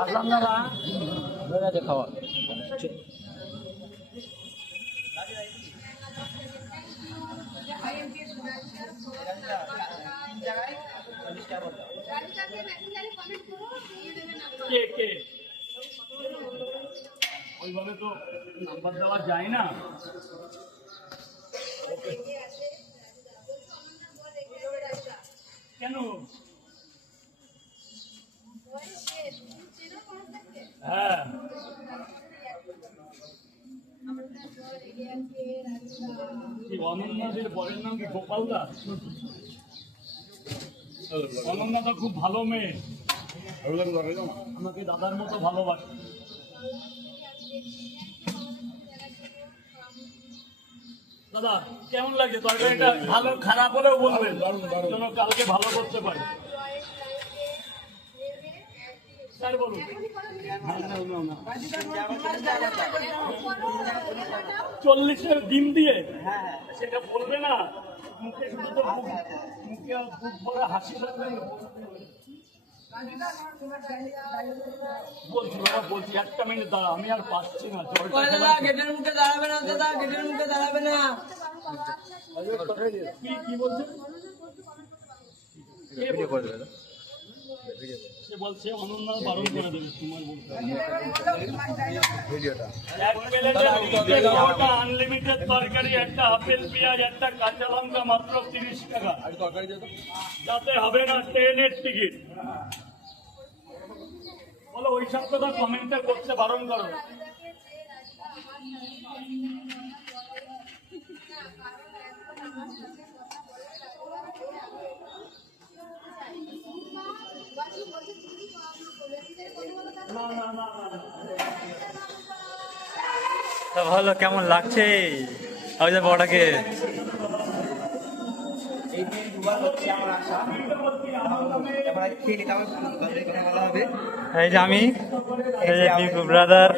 আসলাম না না হয়ে গেছে খাওয়া। কে কে ওইভাবে তো নাম্বার দেওয়া যায় না। কেন? হ্যাঁ কি অনন্যাদের বরের নাম কি গোপাল দাস? অনন্যা তো খুব ভালো মেয়ে, আমাকে দাদার মতো ভালোবাসে। দাদা কেমন লাগে তরকারিটা? ভালো খারাপ হলেও বলবেন যেন কালকে ভালো করতে পারি। স্যার বলুন। না 40-এর ডিম দিয়ে সেটা বলবে না, মুখে শুধু তো মুখে বুক ভরা হাসি থাকবে। বলছি বাবা বলছি, একটা মিনিট দাঁড়া, আমি আর পাচ্ছি না। গেটের মুখে দাঁড়াবে না দাদা, গেটের মুখে দাঁড়াবে না। কি বলছেন? সে বলছে অনন্যা বারণ করে দেবে তোমার বলতে। আনলিমিটেড তরকারি, একটা আপেল পেঁয়াজ, একটা কাঁচা লঙ্কা, মাত্র 30 টাকা। যাতে হবে না ট্রেনের টিকিট। বলো ওই সব কথা কমেন্টে করতে বারণ করো। ভালো কেমন লাগছে আমাদের বড়টাকে? এই যে আমি, এই যে বিগ ব্রাদার।